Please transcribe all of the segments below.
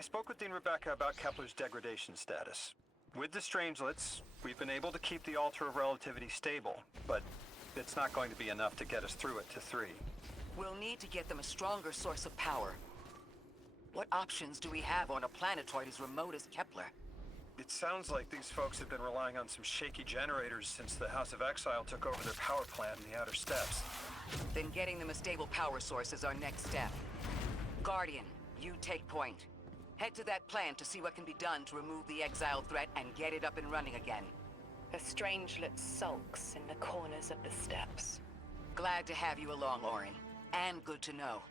I spoke with Dean Rebecca about Kepler's degradation status. With the Strangelets, we've been able to keep the Altar of Relativity stable, but it's not going to be enough to get us through it to 3. We'll need to get them a stronger source of power. What options do we have on a planetoid as remote as Kepler? It sounds like these folks have been relying on some shaky generators since the House of Exile took over their power plant in the Outer Steppes. Then getting them a stable power source is our next step. Guardian, you take point. Head to that plant to see what can be done to remove the exile threat and get it up and running again. The Strangelet sulks in the corners of the steppes. Glad to have you along, Orin. And good to know.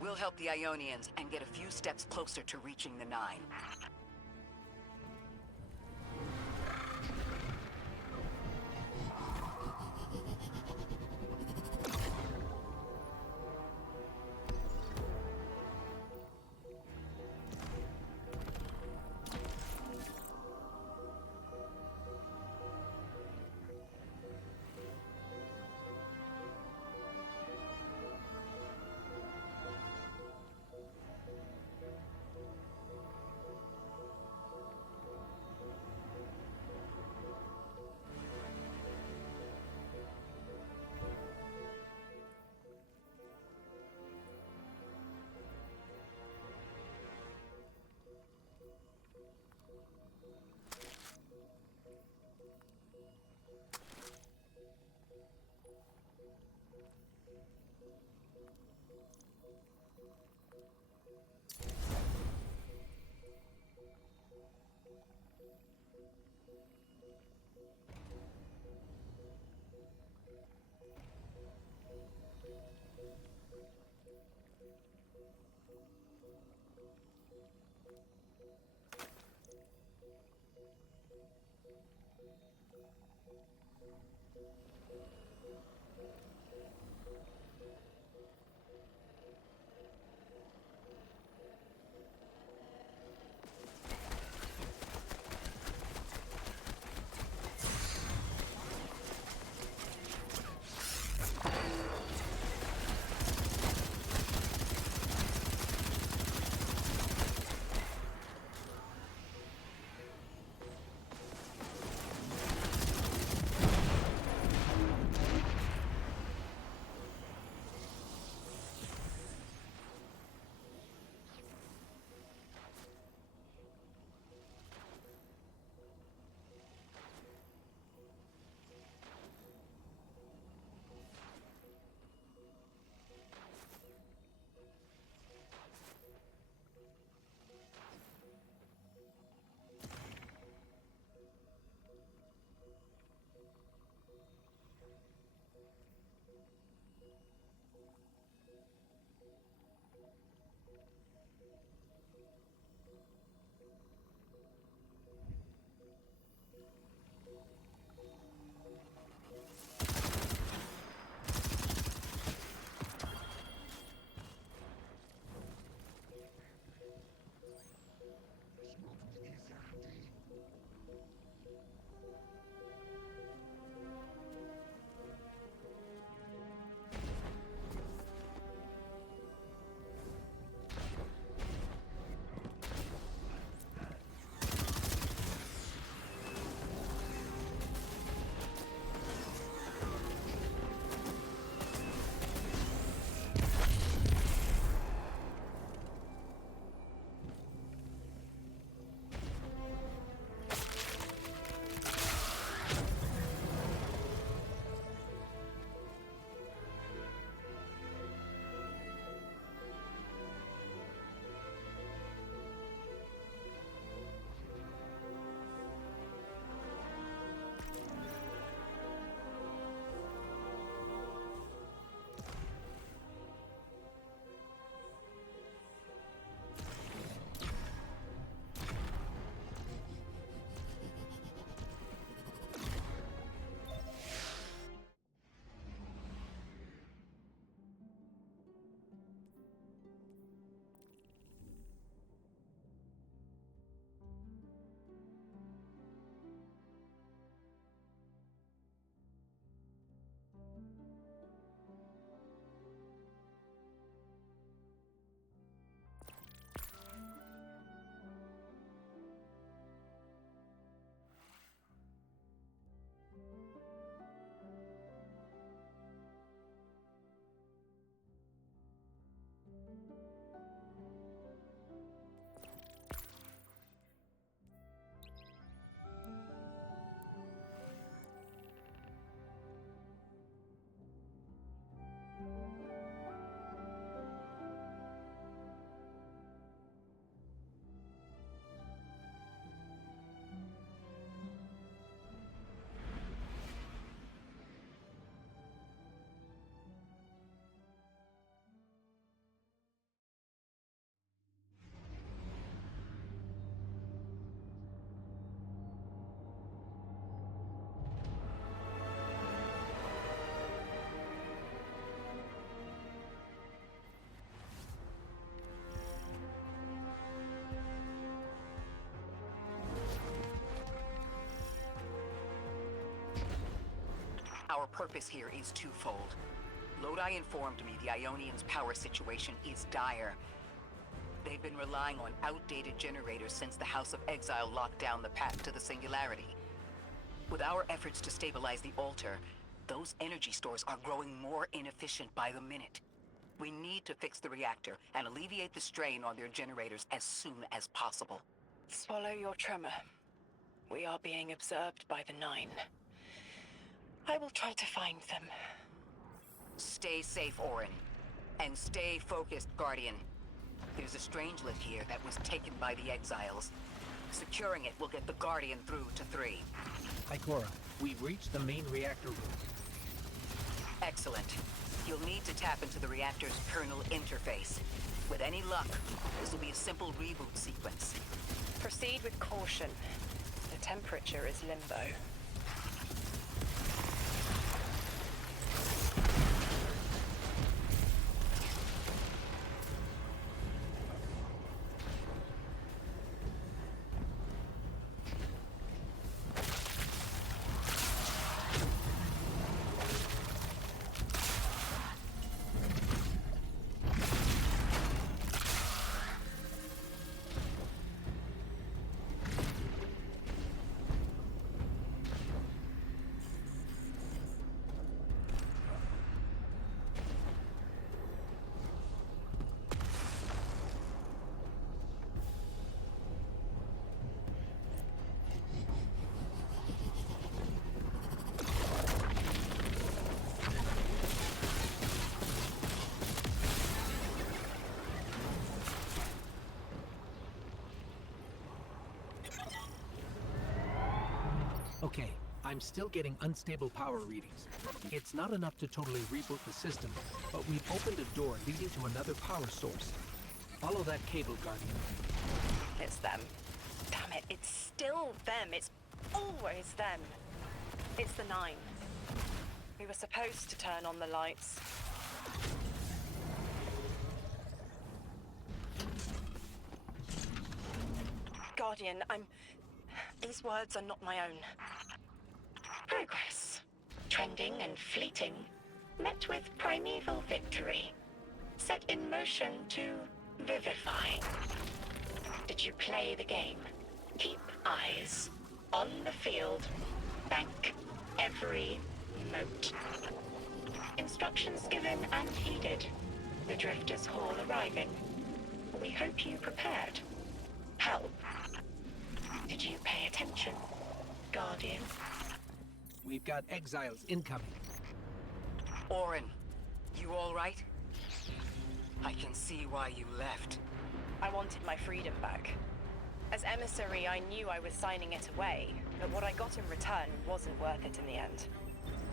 We'll help the Ionians and get a few steps closer to reaching the Nine. Our purpose here is twofold. Lodi informed me the Ionians' power situation is dire. They've been relying on outdated generators since the House of Exile locked down the path to the Singularity. With our efforts to stabilize the altar, those energy stores are growing more inefficient by the minute. We need to fix the reactor and alleviate the strain on their generators as soon as possible. Swallow your tremor. We are being observed by the Nine. I will try to find them. Stay safe, Orin. And stay focused, Guardian. There's a Strangelet here that was taken by the Exiles. Securing it will get the Guardian through to 3. Ikora, we've reached the main reactor room. Excellent. You'll need to tap into the reactor's kernel interface. With any luck, this will be a simple reboot sequence. Proceed with caution. The temperature is limbo. Okay, I'm still getting unstable power readings. It's not enough to totally reboot the system, but we've opened a door leading to another power source. Follow that cable, Guardian. It's them. Damn it, it's still them. It's always them. It's the Nine. We were supposed to turn on the lights. Guardian, these words are not my own. Progress. Trending and fleeting. Met with primeval victory. Set in motion to vivify. Did you play the game? Keep eyes on the field. Bank every mote. Instructions given and heeded. The Drifters' Hall arriving. We hope you prepared. Help. Did you pay attention, Guardian? We've got exiles incoming. Orin, you all right? I can see why you left. I wanted my freedom back. As emissary, I knew I was signing it away, but what I got in return wasn't worth it in the end.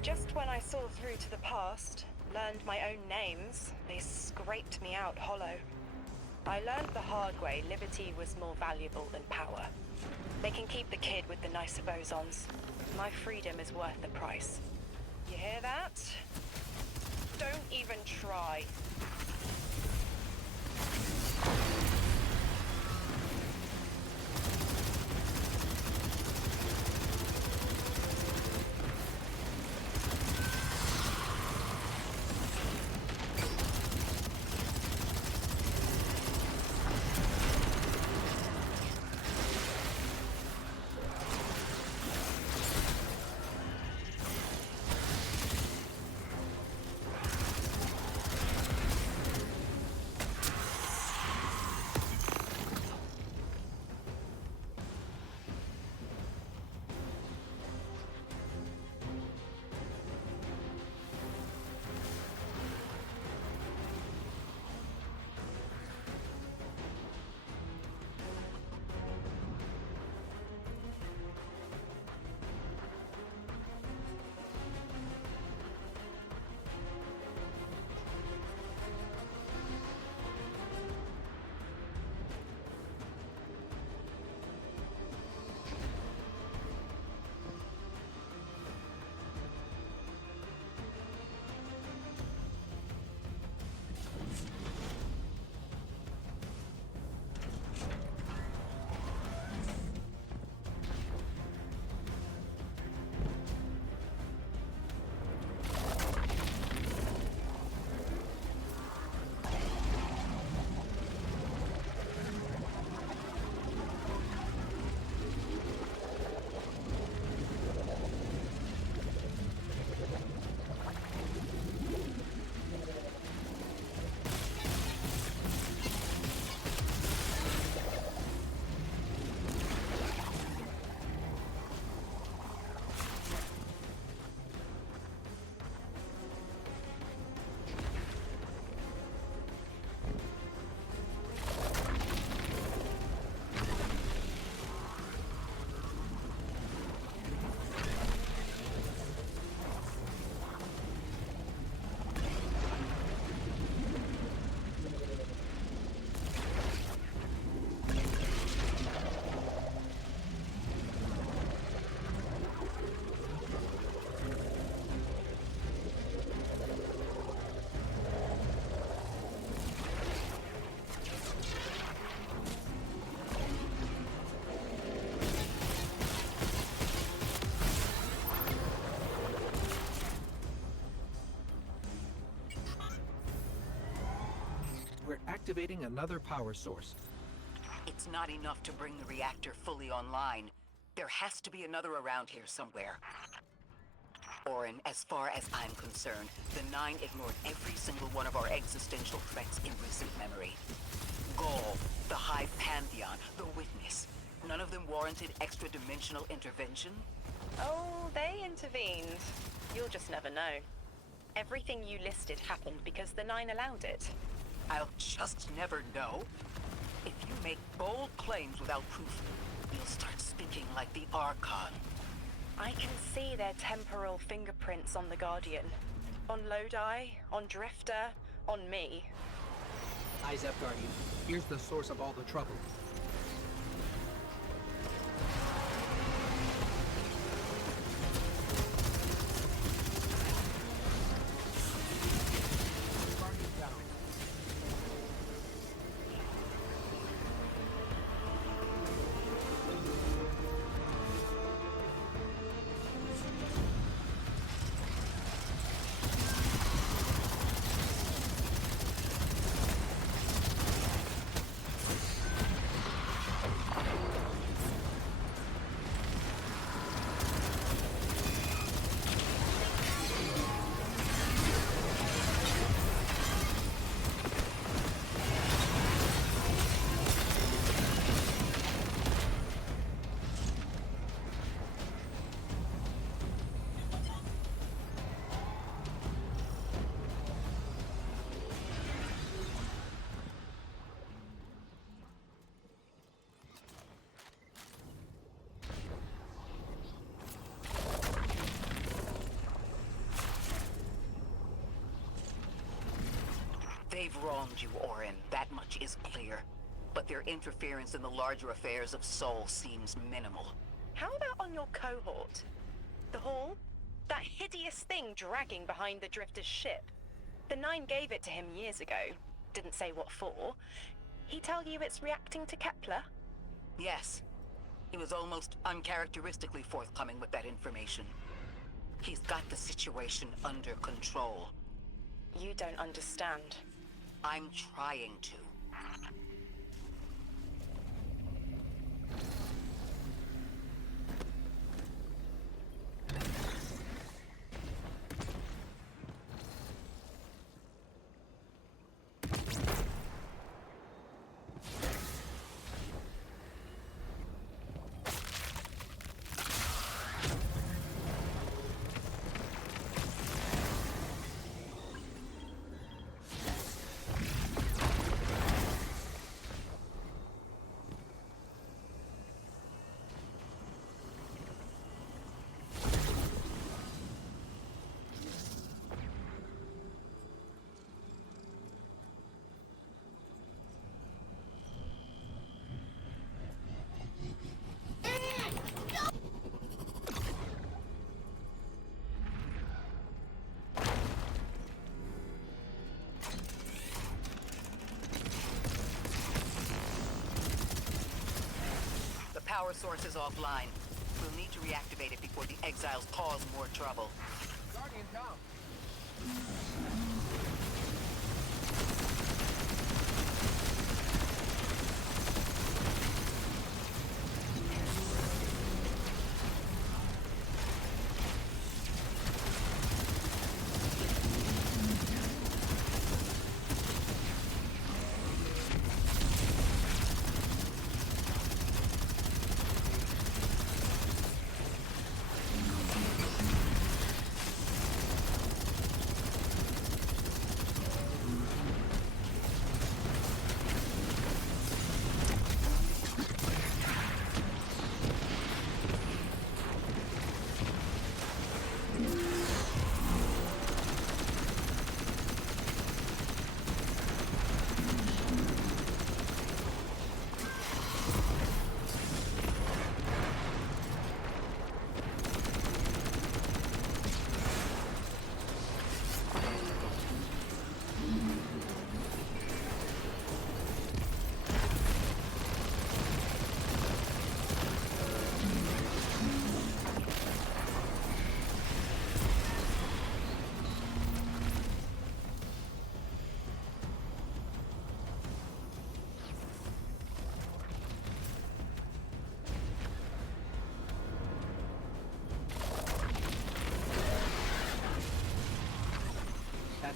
Just when I saw through to the past, learned my own names, they scraped me out hollow. I learned the hard way liberty was more valuable than power. They can keep the kid with the nicer bosons. My freedom is worth the price. You hear that? Don't even try. activating another power source. It's not enough to bring the reactor fully online. There has to be another around here somewhere. Orin, as far as I'm concerned, the Nine ignored every single one of our existential threats in recent memory. Gaul, the Hive Pantheon, the Witness. None of them warranted extra-dimensional intervention? Oh, they intervened. You'll just never know. Everything you listed happened because the Nine allowed it. I'll just never know. If you make bold claims without proof, you'll start speaking like the Archon. I can see their temporal fingerprints on the Guardian. On Lodi, on Drifter, on me. Eyes up, Guardian. Here's the source of all the trouble. Guardian down. They've wronged you, Orin. That much is clear. But their interference in the larger affairs of Sol seems minimal. How about on your cohort? The Hall? That hideous thing dragging behind the Drifter's ship. The Nine gave it to him years ago. Didn't say what for. He tell you it's reacting to Kepler? Yes. He was almost uncharacteristically forthcoming with that information. He's got the situation under control. You don't understand. I'm trying to. Power source is offline. We'll need to reactivate it before the exiles cause more trouble. Guardian down.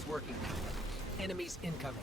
working now. Enemies incoming.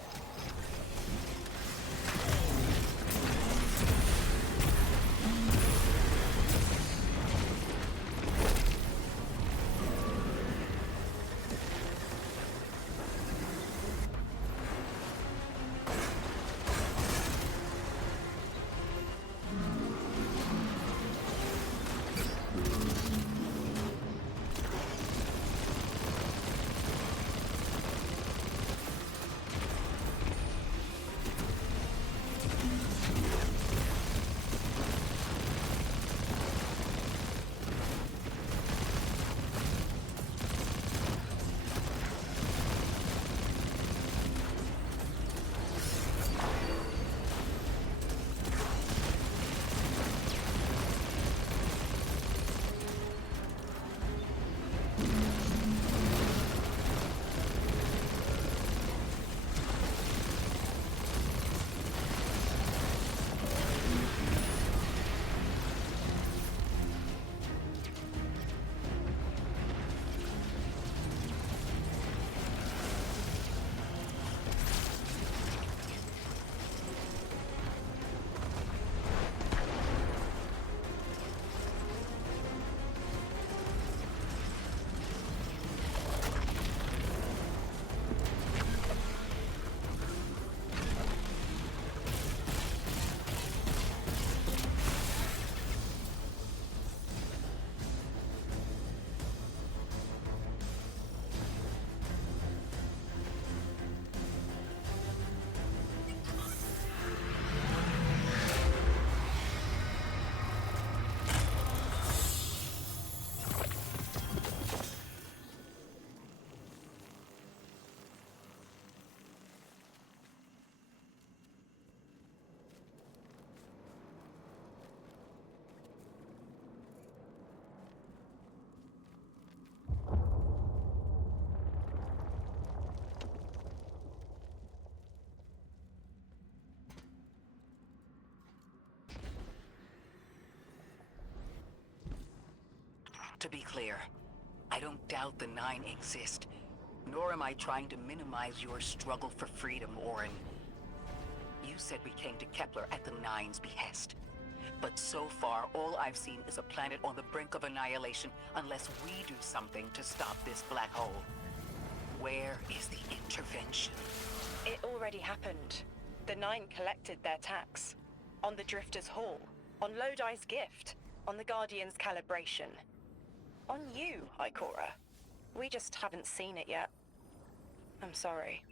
To be clear, I don't doubt the Nine exist, nor am I trying to minimize your struggle for freedom, Orin. You said we came to Kepler at the Nine's behest. But so far, all I've seen is a planet on the brink of annihilation unless we do something to stop this black hole. Where is the intervention? It already happened. The Nine collected their tax. On the Drifter's Hall. On Lodi's gift. On the Guardian's calibration. On you, Ikora. We just haven't seen it yet. I'm sorry.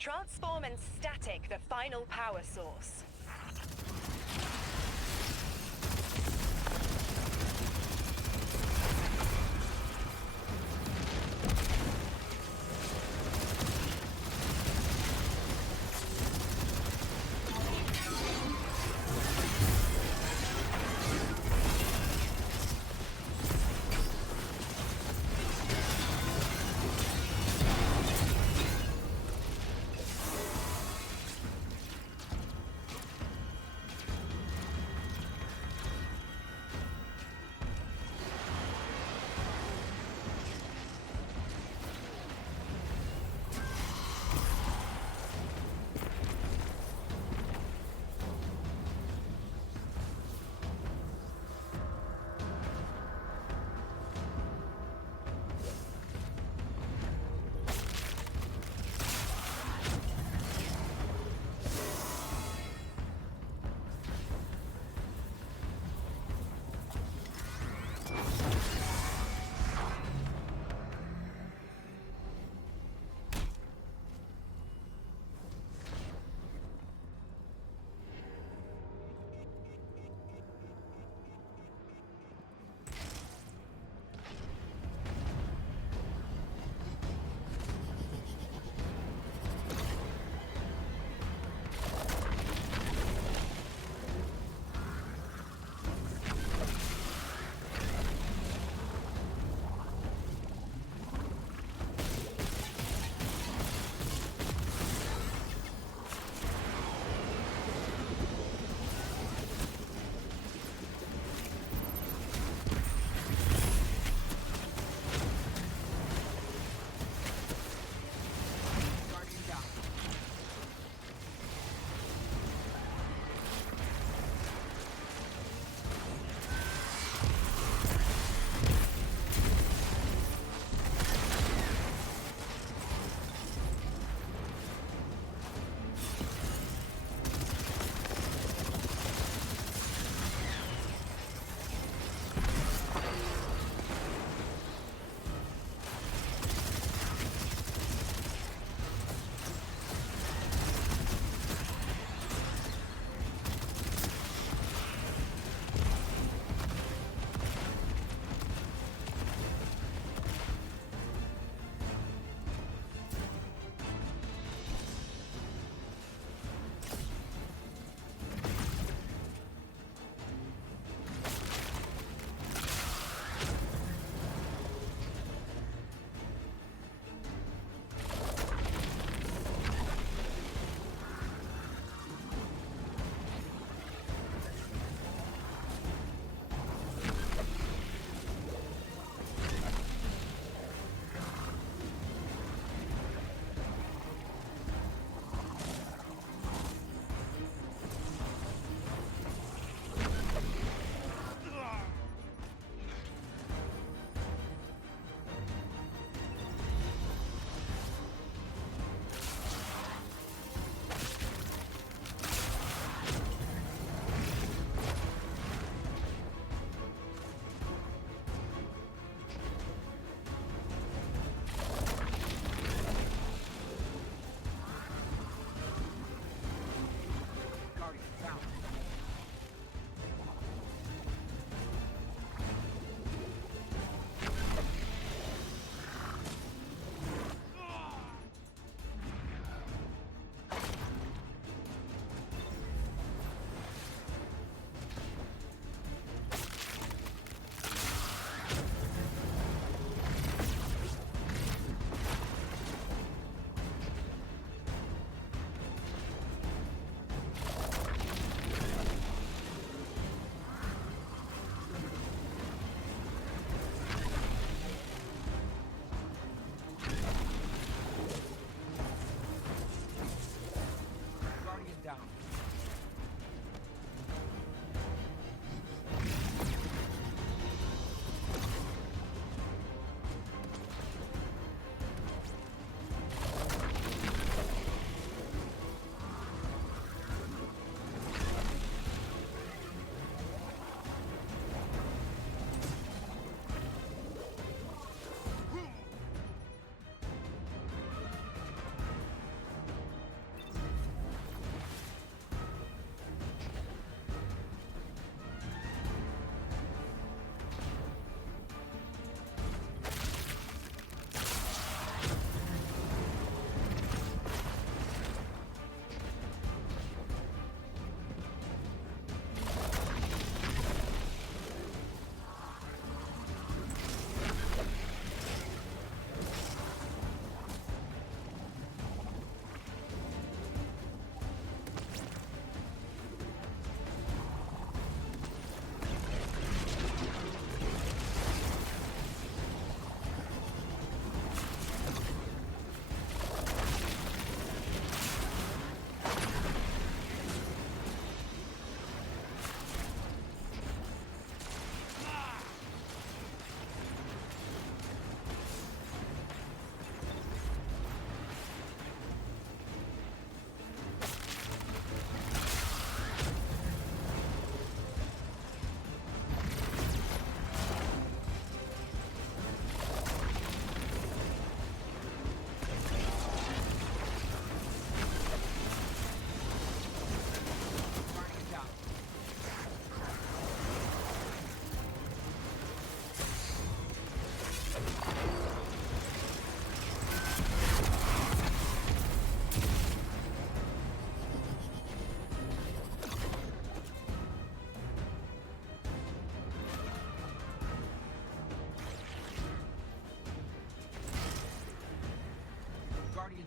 Transform and static the final power source.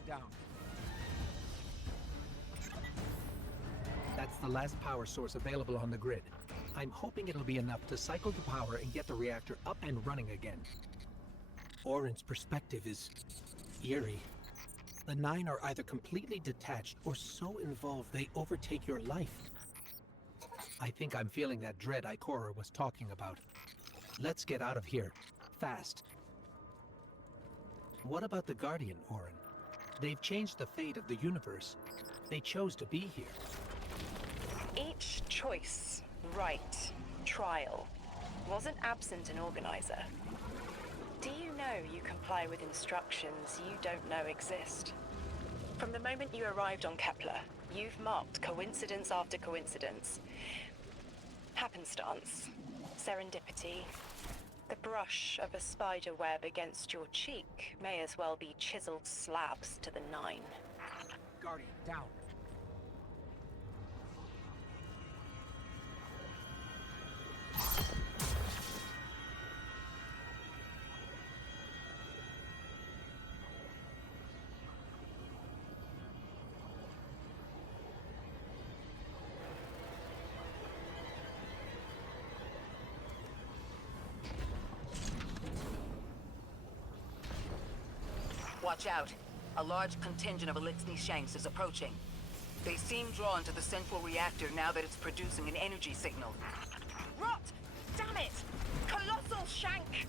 down. That's the last power source available on the grid. I'm hoping it'll be enough to cycle the power and get the reactor up and running again. Orin's perspective is eerie. The Nine are either completely detached or so involved they overtake your life. I think I'm feeling that dread Ikora was talking about. Let's get out of here. Fast. What about the Guardian, Orin? They've changed the fate of the universe. They chose to be here. Each choice, right, trial, wasn't absent an organizer. Do you know you comply with instructions you don't know exist? From the moment you arrived on Kepler, you've marked coincidence after coincidence. Happenstance, serendipity. The brush of a spider web against your cheek may as well be chiseled slabs to the Nine. Guardian, down. Watch out. A large contingent of Elixni Shanks is approaching. They seem drawn to the central reactor now that it's producing an energy signal. Rot! Damn it! Colossal Shank!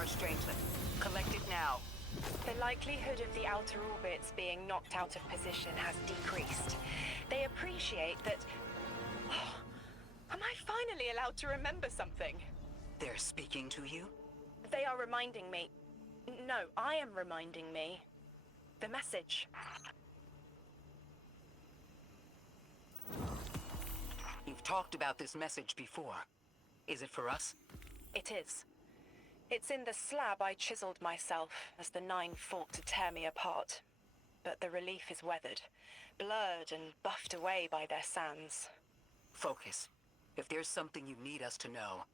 our strangelet. Collect it now. The likelihood of the outer orbits being knocked out of position has decreased. They appreciate that... Oh, am I finally allowed to remember something? They're speaking to you? They are reminding me... No, I am reminding me. The message. You've talked about this message before. Is it for us? It is. It's in the slab I chiseled myself as the Nine fought to tear me apart. But the relief is weathered, blurred and buffed away by their sands. Focus. If there's something you need us to know,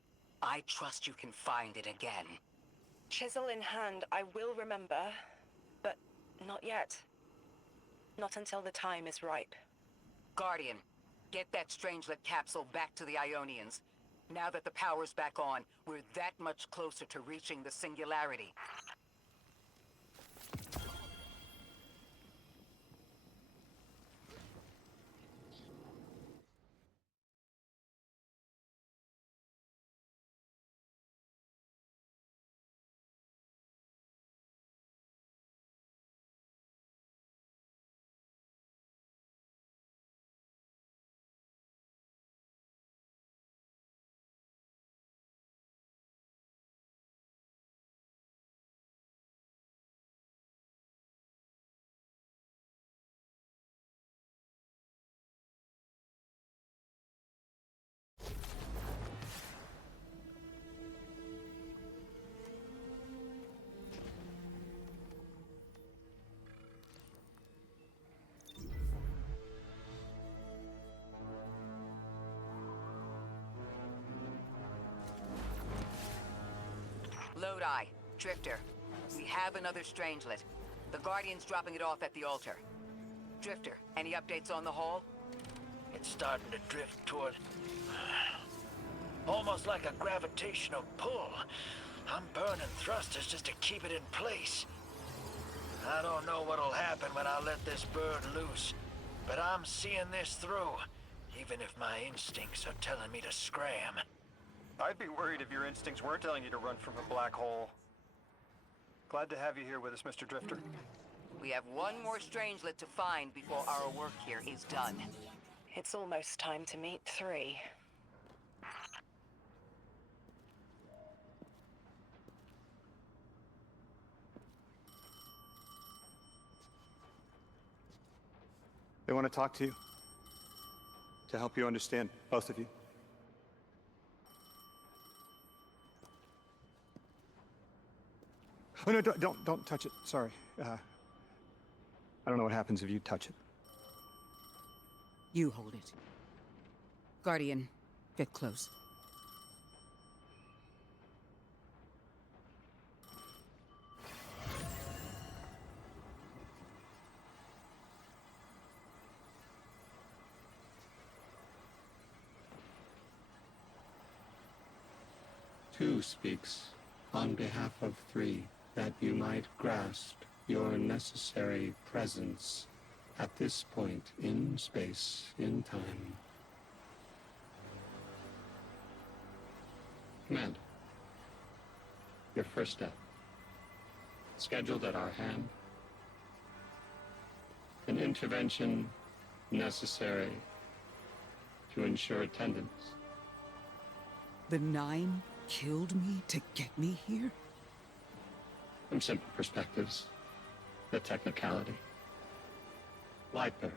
I trust you can find it again. Chisel in hand, I will remember, but not yet. Not until the time is ripe. Guardian, get that Strangelet capsule back to the Ionians. Now that the power's back on, we're that much closer to reaching the Singularity. Lodi, Drifter, we have another Strangelet. The Guardian's dropping it off at the altar. Drifter, any updates on the hall? It's starting to drift toward... almost like a gravitational pull. I'm burning thrusters just to keep it in place. I don't know what'll happen when I let this bird loose, but I'm seeing this through, even if my instincts are telling me to scram. I'd be worried if your instincts were telling you to run from a black hole. Glad to have you here with us, Mr. Drifter. We have one more Strangelet to find before our work here is done. It's almost time to meet 3. They want to talk to you. To help you understand, both of you. Oh no, don't touch it. Sorry. I don't know what happens if you touch it. You hold it. Guardian, get close. Two speaks on behalf of 3, that you might grasp your necessary presence at this point in space, in time. Commander, your first step, scheduled at our hand. An intervention necessary to ensure attendance. The 9 killed me to get me here? From simple perspectives, the technicality. Lightbearer,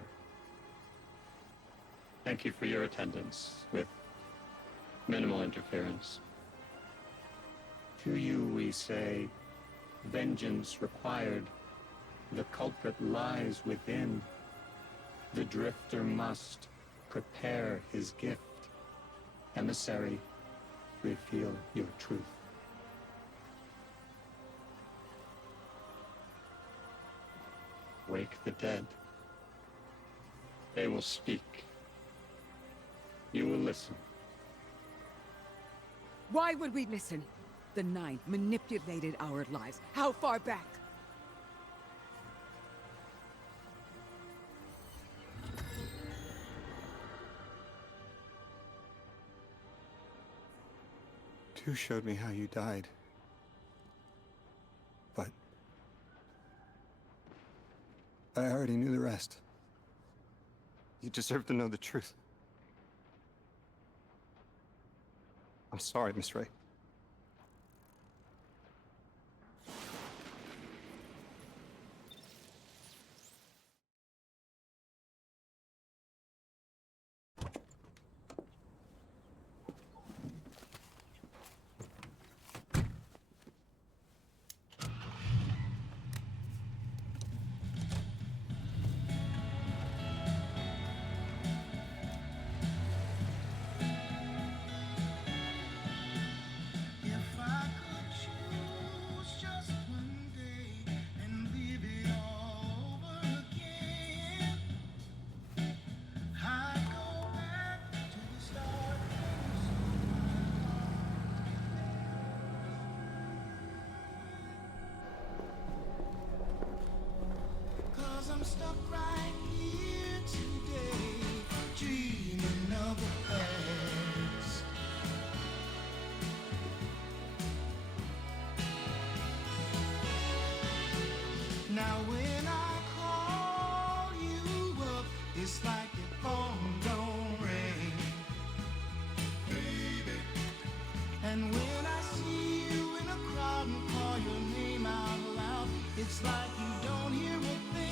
thank you for your attendance with minimal interference. To you we say, vengeance required. The culprit lies within. The Drifter must prepare his gift. Emissary, reveal your truth. Wake the dead. They will speak. You will listen. Why would we listen? The 9 manipulated our lives. How far back? Two showed me how you died. I already knew the rest. You deserve to know the truth. I'm sorry, Miss Ray. If I could choose just one day and live it all over again, I'd go back to the start cause I'm stuck right here today, dreaming of the past. Now when I call you up, it's like the phone don't ring, baby. And when I see you in a crowd and call your name out loud, it's like you don't hear a thing.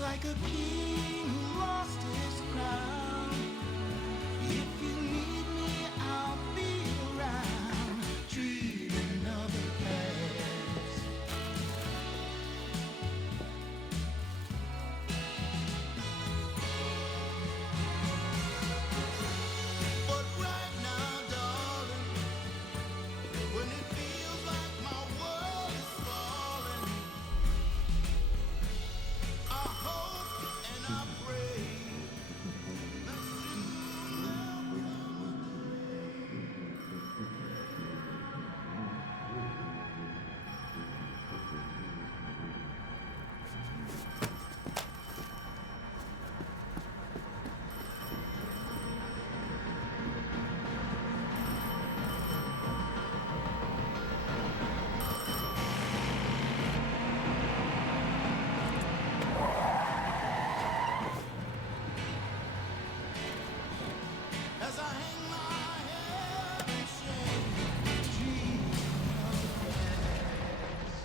Like a king who lost his crown. If you need me, I'll be around, dreaming of the past. But right now, darling, when it feels like my world is falling, I hope and I pray that soon there'll come a day. As I hang my head in shame, dreaming of the past.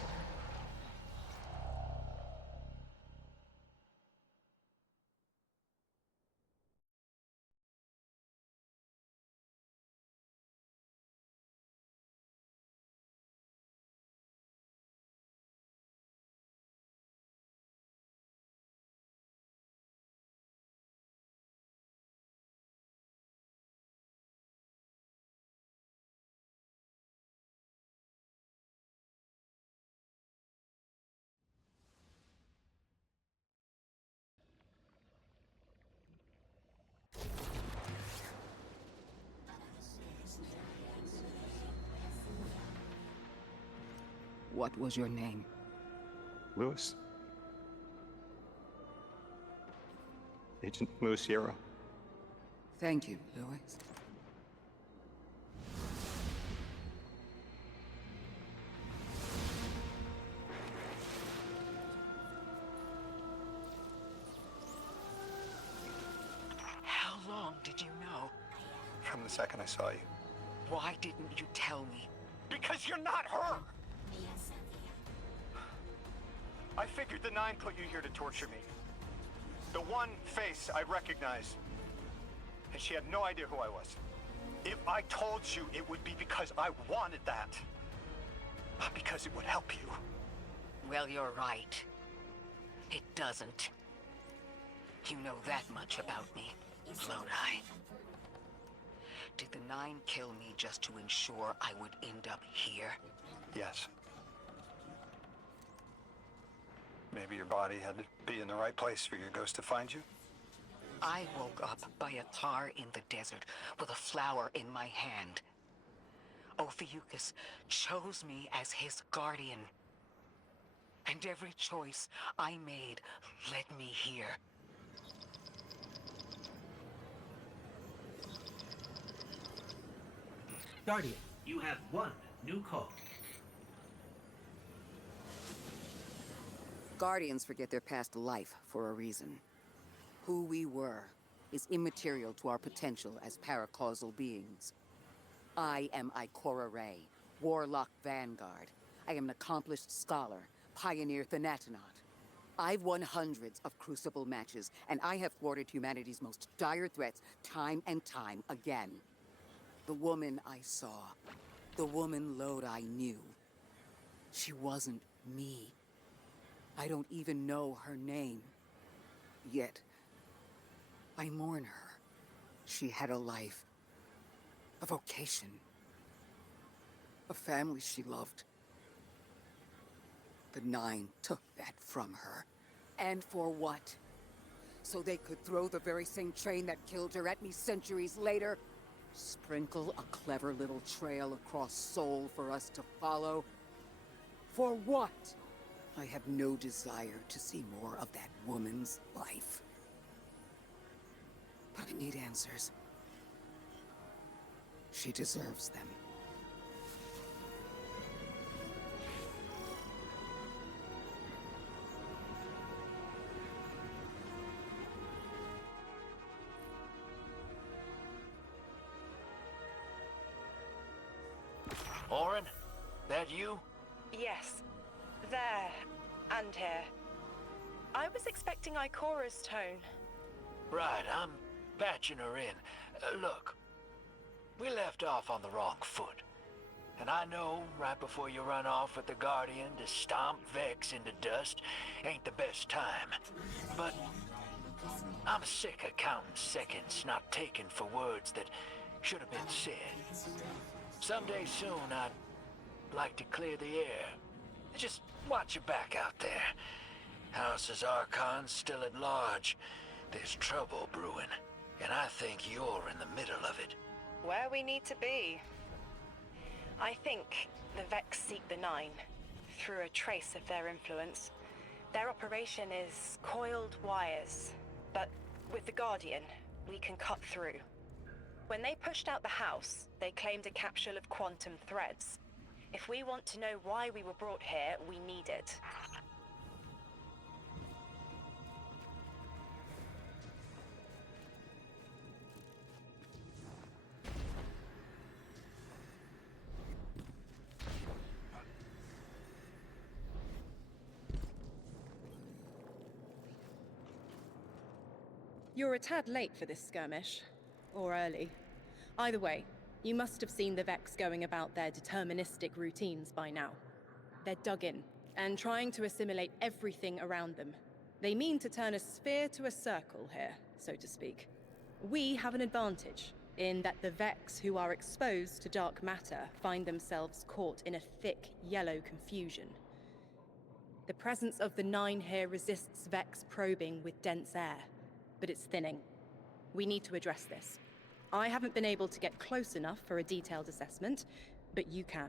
What was your name? Lewis. Agent Lewis Sierra. Thank you, Lewis. How long did you know? From the second I saw you. Why didn't you tell me? Because you're not her! I figured the Nine put you here to torture me. The one face I recognize. And she had no idea who I was. If I told you, it would be because I wanted that. Not because it would help you. Well, you're right. It doesn't. You know that much about me, Lodi. Did the Nine kill me just to ensure I would end up here? Yes. Maybe your body had to be in the right place for your ghost to find you? I woke up by a tar in the desert with a flower in my hand. Ophiuchus chose me as his guardian. And every choice I made led me here. Guardian, you have one new call. Guardians forget their past life for a reason. Who we were is immaterial to our potential as paracausal beings. I am Ikora Rey, Warlock Vanguard. I am an accomplished scholar, pioneer Thanatonaut. I've won hundreds of Crucible matches, and I have thwarted humanity's most dire threats time and time again. The woman I saw, the woman Lodi knew, she wasn't me. I don't even know her name. Yet, I mourn her. She had a life, a vocation, a family she loved. The Nine took that from her. And for what? So they could throw the very same train that killed her at me centuries later? Sprinkle a clever little trail across Sol for us to follow? For what? I have no desire to see more of that woman's life. But I need answers. She deserves them. Orin? That you? Yes. There. And here. I was expecting Ikora's tone. Right, I'm patching her in. Look, we left off on the wrong foot. And I know right before you run off with the Guardian to stomp Vex into dust ain't the best time. But I'm sick of counting seconds not taken for words that should have been said. Someday soon I'd like to clear the air. Just watch your back out there. House's Archon's still at large. There's trouble brewing, and I think you're in the middle of it. Where we need to be. I think the Vex seek the Nine, through a trace of their influence. Their operation is coiled wires, but with the Guardian, we can cut through. When they pushed out the house, they claimed a capsule of quantum threads. If we want to know why we were brought here, we need it. You're a tad late for this skirmish. Or early. Either way, you must have seen the Vex going about their deterministic routines by now. They're dug in, and trying to assimilate everything around them. They mean to turn a sphere to a circle here, so to speak. We have an advantage, in that the Vex who are exposed to dark matter find themselves caught in a thick, yellow confusion. The presence of the Nine here resists Vex probing with dense air, but it's thinning. We need to address this. I haven't been able to get close enough for a detailed assessment, but you can.